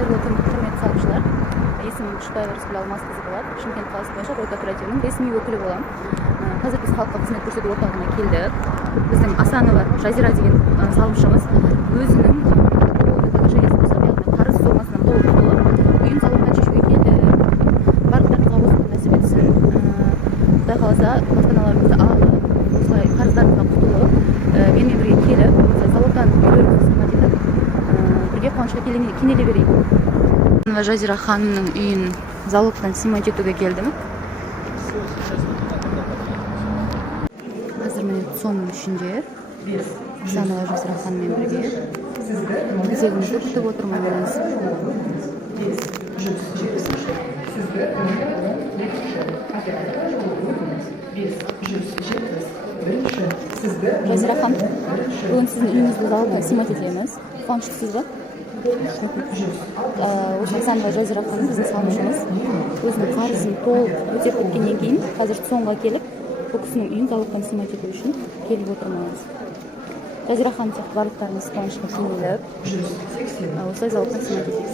Қайырлы күн, құрметті салымшылар. Есімім Күшбаева Рыскүл Алмасқызы болады. Шымкент қаласы бойынша Рой кооперативінің ресми өкілі боламын. Қазір біз халыққа қызмет көрсету орталығына келдік. Біздің Асанова Жазира деген салымшымыз өзінің қарыз сомасынан толық құтылып, үйін салудан шешуге келді. Барлықтарыңызға осы нәсіп етсін. Құдай қаласа, баспаналарыңызды алып, осылай қарыздарыңыздан құтылып, менімен бірге келіп, залогтан үйлеріңізді сымат етіп, бірге қуанышқа кенеле берейік. Жазира ханымның үйін залогтан сымат етуге келдім. Қазір міне соның ішінде Асанова Жазира ханыммен бірге кезегімізді күтіп отырмыз. Жазира ханым, бүгін сіздің үйіңізді залогтан сымат етеміз. Қуаныштысыз ба? Осы Асанова Жазира ханым біздің салымшымыз өзінің қарызын толық өтеп біткеннен кейін қазір соңға келіп, бұл кісінің үйін залогтан сымат ету үшін келіп отырмыз. Жазира ханым сияқты барлықтарыңыз қуанышқа кенеліп, осылай залогтан сымат етеміз.